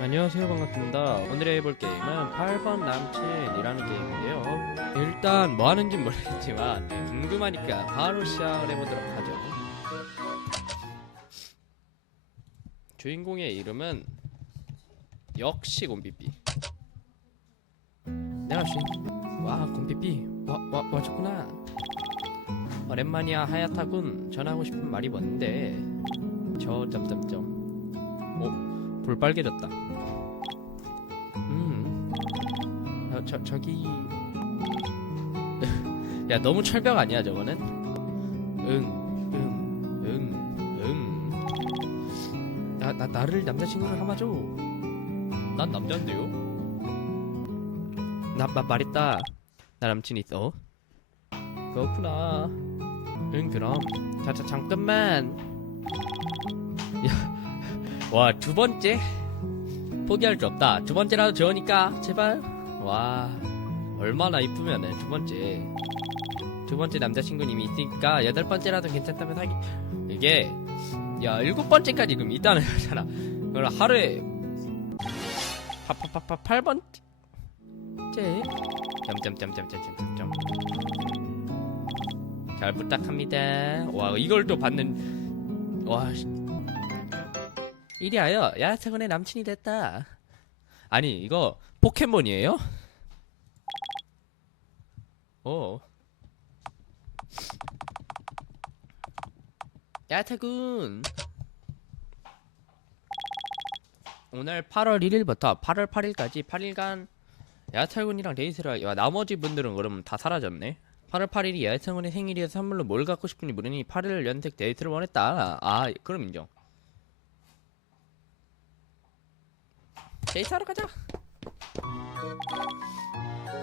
안녕하세요 반갑습니다. 오늘 해볼 게임은 8번 남친이라는 게임인데요. 일단 뭐 하는지 모르겠지만 궁금하니까 바로 시작을 해보도록 하죠. 주인공의 이름은 역시 곰삐삐 내가 주인 와 곰삐삐 와, 와, 와줬구나. 오랜만이야 하야타군. 전하고 싶은 말이 뭔데? 저 점점점. 어? 불 빨개졌다 저 저기 야 너무 철벽 아니야 저거는? 응, 응, 응, 응. 나, 나 나를 남자친구를 삼아줘. 난 남자인데요. 나 마, 말했다. 나 남친 있어. 그렇구나. 응 그럼. 자자 잠깐만. 야, 와 두 번째. 포기할 수 없다. 두 번째라도 좋으니까 제발. 와 얼마나 이쁘면은 두 번째. 두 번째 남자친구는 이미 있으니까 여덟 번째라도 괜찮다면 사기. 이게 야 일곱 번째까지 그럼 있다는 거잖아. 그걸 하루에 파파파파 팔 번째. 점점점점점점점. 잘 부탁합니다. 와 이걸 또 받는 와 씨. 이리하여 야채군의 남친이 됐다. 아니 이거 포켓몬이에요? 어. 야채군. 오늘 8월 1일부터 8월 8일까지 8일간 야채군이랑 데이트를 야, 나머지 분들은 그럼 다 사라졌네. 8월 8일이 야채군의 생일이어서 선물로 뭘 갖고 싶은지 물으니 8일 연택 데이트를 원했다. 아 그럼 인정. 데이트하러 가자. 어,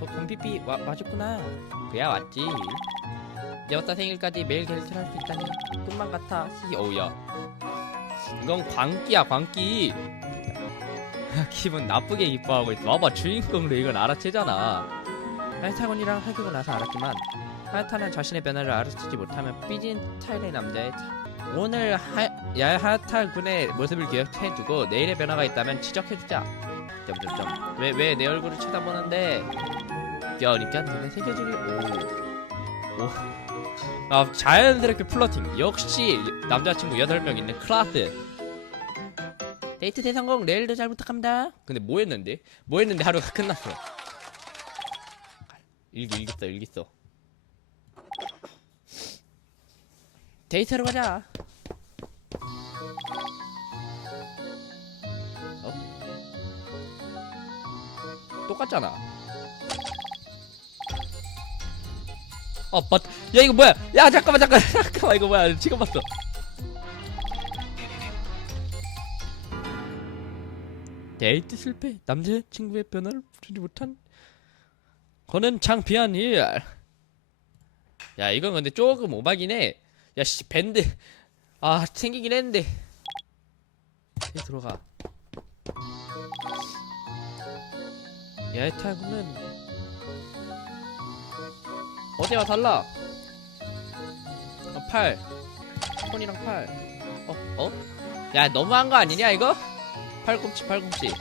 거, 곰피피 와, 와줬구나. 그야 왔지. 이제부터 생일까지 매일 데이트를 할 수 있다니 꿈만 같아. 히 어우야. 이건 광기야 광기. 기분 나쁘게 기뻐하고 있어. 봐봐 주인공도 이건 알아채잖아. 하야타군이랑 사귀고 나서 알았지만 하야타는 자신의 변화를 알아채지 못하면 삐진 스타일의 남자의 오늘 하, 야하타 군의 모습을 기억해두고 내일의 변화가 있다면 지적해주자. 점점점. 왜 왜 내 얼굴을 쳐다보는데? 그러니까 눈에 새겨줄. 오. 오. 아 자연스럽게 플러팅. 역시 남자친구 8명 있는 클라스. 데이트 대성공 내일도 잘 부탁합니다. 근데 뭐 했는데? 뭐 했는데 하루가 끝났어. 일기 일기 써 일기 써. 데이트하러 가자. 똑같잖아. 어, 맞. 야 이거 뭐야? 야 잠깐만 잠깐 잠깐만 이거 뭐야? 지금 봤어. 데이트 실패. 남자친구의 변화를 부르지 못한. 거는 창피한 일. 야 이건 근데 조금 오바긴 해. 야씨 밴드 아 생기긴 했는데 들어가 야타구는 어디가 달라. 어, 팔. 손이랑 팔. 어? 어? 야 너무한 거 아니냐 이거? 팔꿈치 팔꿈치.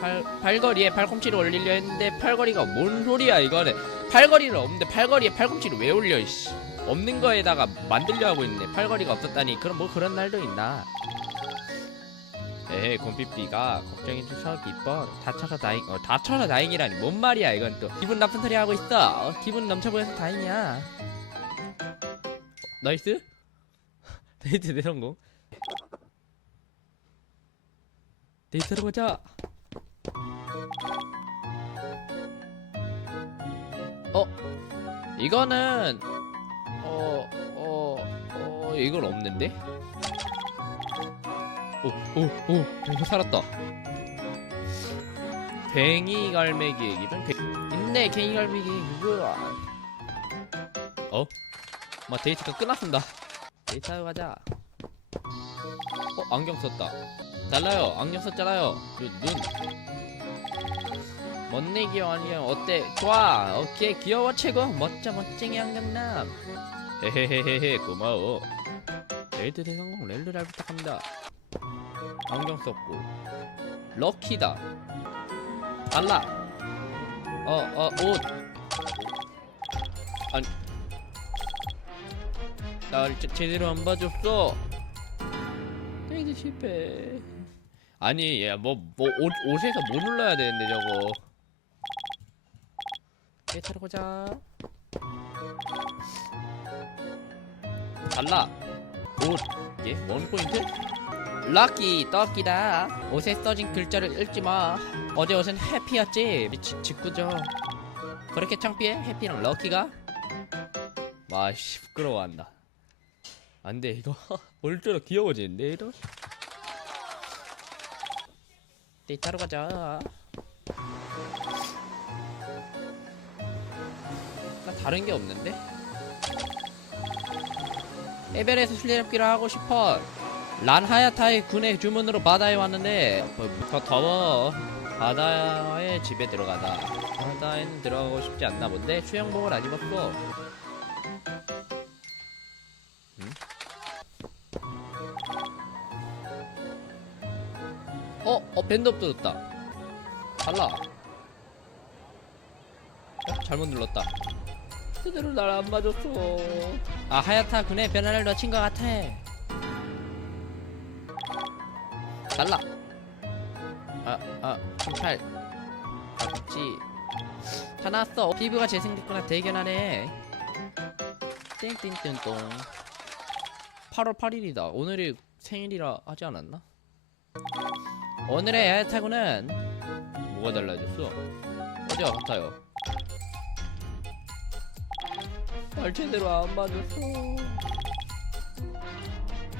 팔, 팔걸이에 팔꿈치를 올리려 했는데 팔걸이가 뭔 소리야 이거는. 팔걸이는 없는데 팔걸이에 팔꿈치를 왜 올려 이씨. 없는 거에다가 만들려 하고 있네 팔걸이가 없었다니. 그럼 뭐 그런 날도 있나 에헤 곰삐삐가 걱정이 주셔 기뻐. 다쳐서 다행 어 다쳐서 다행이라니. 뭔 말이야 이건 또. 기분 나쁜 소리 하고 있어. 어, 기분 넘쳐 보여서 다행이야. 어, 나이스? 데이트 대성공? 데이트하러 가자. 어 이거는 어어어 이건 없는데 오 오오 이거 살았다. 괭이 갈매기의 기분 괭... 있네 괭이 갈매기. 그거 어? 마 데이트가 끝났습니다. 데이트하러 가자. 어 안경 썼다. 달라요. 안경 썼잖아요. 그 눈. 멋내기요 아니요 어때? 좋아. 오케이. 귀여워 최고. 멋져 멋쟁이 안경남. 헤헤헤헤헤. 고마워. 레드 대성공. 잘 부탁합니다 안경 썼고. 럭키다. 달라. 어어옷. 아니. 날 제, 제대로 안 봐줬어. 레이드 실패. 아니 얘뭐뭐 옷 옷에서 뭐 눌러야 되는데 저거. 배 타러 가자. 달라. 옷. 예? 원 포인트? 럭키 떡이다. 옷에 써진 글자를 읽지 마. 어제 옷은 해피였지? 미치 직구죠. 그렇게 창피해? 해피랑 럭키가? 와씨 부끄러워한다. 안돼 이거. 올줄로 귀여워지는데 이러 데이트하러 가자. 나 다른 게 없는데? 에벨에서 술래잡기를 하고 싶어 란 하야타의 군의 주문으로 바다에 왔는데 더 더워 바다의 집에 들어가다 바다에는 들어가고 싶지 않나 본데 수영복을 안 입었어 응? 어? 어 밴드 없어졌다 달라 어? 잘못 눌렀다 제대로 날 안 맞았어 아 하야타 군의 변화를 놓친 것 같아 달라. 아아 총칼 아 그치 다 나왔어 피부가 재생됐구나 대견하네. 띵띵띵똥 8월 8일이다. 오늘이 생일이라 하지 않았나? 오늘의 야야타구는 뭐가 달라졌어? 어제와 같아요? 날 제대로 안 맞았어.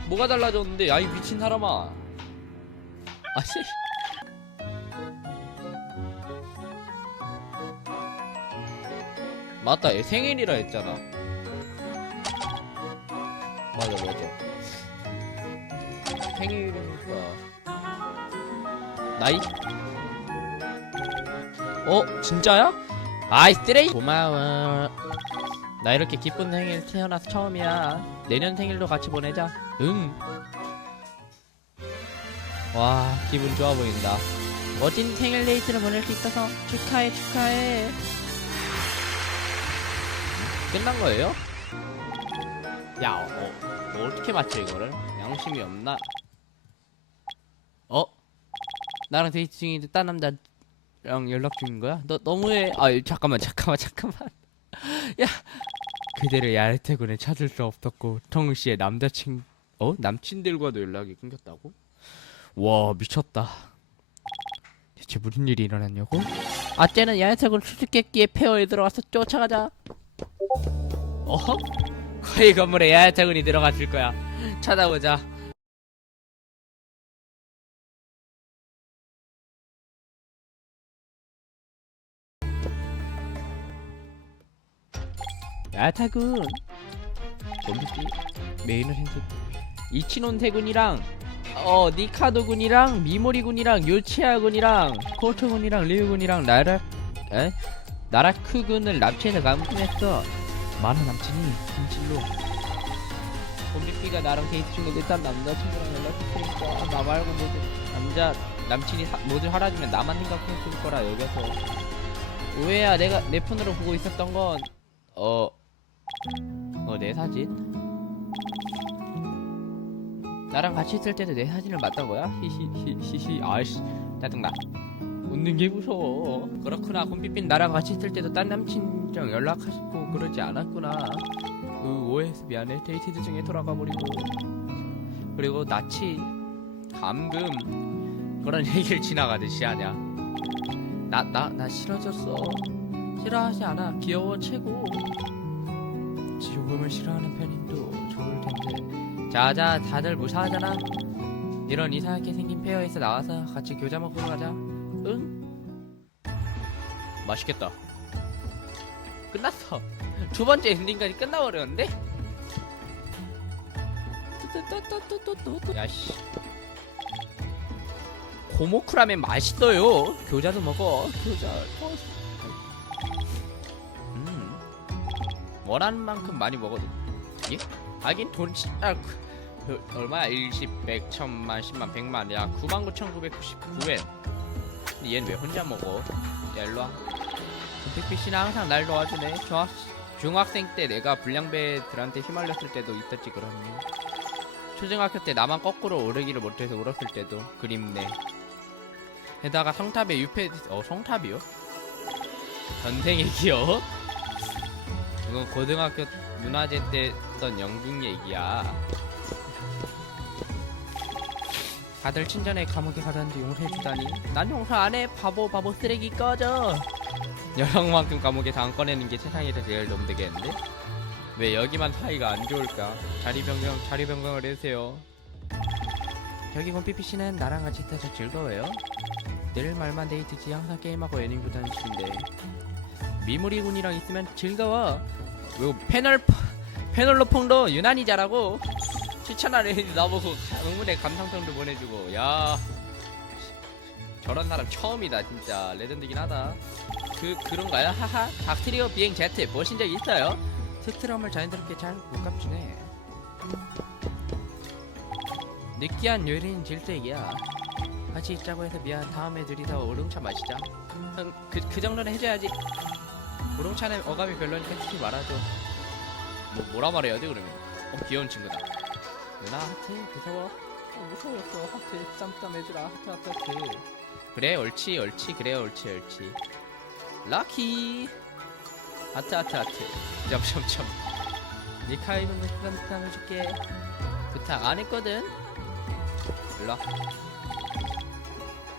뭐가 달라졌는데? 야이 미친 사람아 아씨 맞다 얘 생일이라 했잖아. 맞아 맞아. 생일이니까. 나이? 어? 진짜야? 아이 쓰레기. 고마워. 나 이렇게 기쁜 생일 태어나서 처음이야. 내년 생일도 같이 보내자. 응 와 기분 좋아 보인다 멋진 생일 데이트를 보낼 수 있어서 축하해 축하해 끝난 거예요? 야 어, 어, 어떻게 맞춰 이거를 양심이 없나 어? 나랑 데이트 중인데 딴 남자랑 연락 중인 거야? 너 너무해 아 잠깐만 잠깐만 잠깐만 야 그대를 야르테군에 찾을 수 없었고 동시에 남자친 어 남친들과도 연락이 끊겼다고? 와 미쳤다. 대체 무슨 일이 일어났냐고? 아째는 야야책을 수수께끼의 폐허에 들어가서 쫓아가자. 어? 거의 건물에 야야책은이 들어갔을 거야. 찾아보자. 야타군 좀비띠 메인을 행세 이치논 태군이랑 어 니카도 군이랑 미모리 군이랑 요치아 군이랑 코토 군이랑 리우 군이랑 나라 에? 나라크 군을 납치해서 감금했어. 많은 남친이 진실로 좀비띠가 나랑 데이트 중에 일단 남자친구랑 연락했으니까 나 말고 모두 남자 남친이 사, 모두 사라지면 나만 생각했을 거라 여겨서. 오해야 내가 내 폰으로 보고 있었던 건 어, 어, 내 사진? 나랑 같이 있을 때도 내 사진을 봤던 거야? 히히히히히 아이씨. 짜증나. 웃는 게 무서워. 그렇구나. 곰피핀 나랑 같이 있을 때도 딴 남친이랑 연락하고 그러지 않았구나. 그 오해해서 미안해. 데이트 중에 돌아가 버리고. 그리고 나치 감금. 그런 얘기를 지나가듯이 하냐. 나 나 나 싫어졌어. 싫어하지 않아. 귀여워 최고. 조금을 싫어하는 편인도 좋을 텐데 자자 다들 무사하잖아 이런 이상하게 생긴 페어에서 나와서 같이 교자 먹으러 가자. 응? 맛있겠다. 끝났어. 두 번째 엔딩까지 끝나버렸는데? 야씨. 고모쿠라면 맛있어요. 교자도 먹어. 교자 어, 음. 원하는 만큼 많이 먹어도 예? 하긴 돈 진짜 그- 그, 얼마야 10, 100, 1000만 10만 100만. 야 99,999엔 얘는 왜 혼자 먹어? 야 일로와. 빅피씨는 항상 날 도와주네. 중학, 중학생 때 내가 불량배들한테 휘말렸을 때도 있었지 그러니. 초등학교 때 나만 거꾸로 오르기를 못해서 울었을 때도 그립네. 게다가 성탑에 유패 어 성탑이요? 전생의 기억? 이건 고등학교 문화제 때 했던 연극 얘기야. 다들 친전에 감옥에 가다는데 용서해주다니. 난 용서 안해. 바보 바보 쓰레기 꺼져. 여성만큼 감옥에 당 꺼내는 게 세상에서 제일 놈되겠는데? 왜 여기만 사이가 안 좋을까? 자리 변경 자리 변경을 해주세요. 여기 곰피피 씨는 나랑 같이 있어서 즐거워요. 늘 말만 데이트지 항상 게임하고 애니브 다니시는데. 미모리군이랑 있으면 즐거워 왜 패널 패널로 퐁도 유난히 잘하고 추천하래 나보고 응원의 감상평도 보내주고 야. 저런 사람 처음이다 진짜. 레전드긴 하다. 그 그런가요? 하하. 닥트리오 비행 제트 보신 적 있어요? 스트럼을 자연스럽게 잘못 값주네. 느끼한 요리는 질색이야. 같이 있자고 해서 미안. 다음에 둘이서 오롱차 마시자. 응, 그, 그 정도는 해줘야지 오롱차는 어감이 별로니까 특히 말아줘 뭐 뭐라 말해야 돼 그러면? 어 귀여운 친구다. 누나 하트 무서워? 어, 무서웠어. 하트 쌈쌈 해주라. 하트 하트 하트. 그래 옳지 옳지 그래 옳지 옳지. 럭키! 하트 하트 하트. 점점점. 니카 입은 그런 부탁 해줄게. 부탁 안 했거든. 일로와.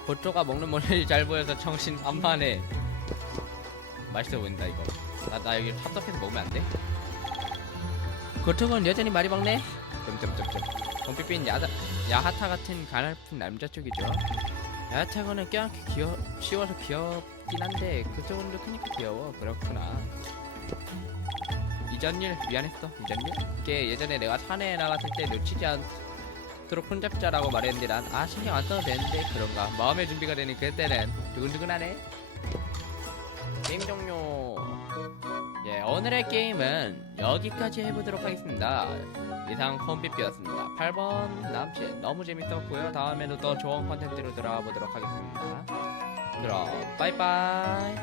고토가 먹는 모습이 잘 보여서 정신 산만해 맛있어 보인다 이거. 나, 나 여기 섭섭해서 먹으면 안 돼? 고토는 여전히 많이 먹네? 점점점점. 봄빛빛 야다, 야하타 같은 가냘픈 남자 쪽이죠. 야하타고는 껴안기 귀여 쉬워서 귀엽긴 한데 그쪽은 크니까 귀여워. 그렇구나. 이전 일 미안했어. 이전 일? 이게 예전에 내가 산에 나갔을 때 놓치지 않도록 손잡자라고 말했는데 난 아 신경 안 써도 되는데 그런가. 마음의 준비가 되는 그때는 두근두근하네 게임 종료. 예 오늘의 게임은 여기까지 해보도록 하겠습니다. 이상 컴피피였습니다. 8번 남친 너무 재밌었고요. 다음에도 더 좋은 컨텐츠로 들어가 보도록 하겠습니다. 그럼 빠이빠이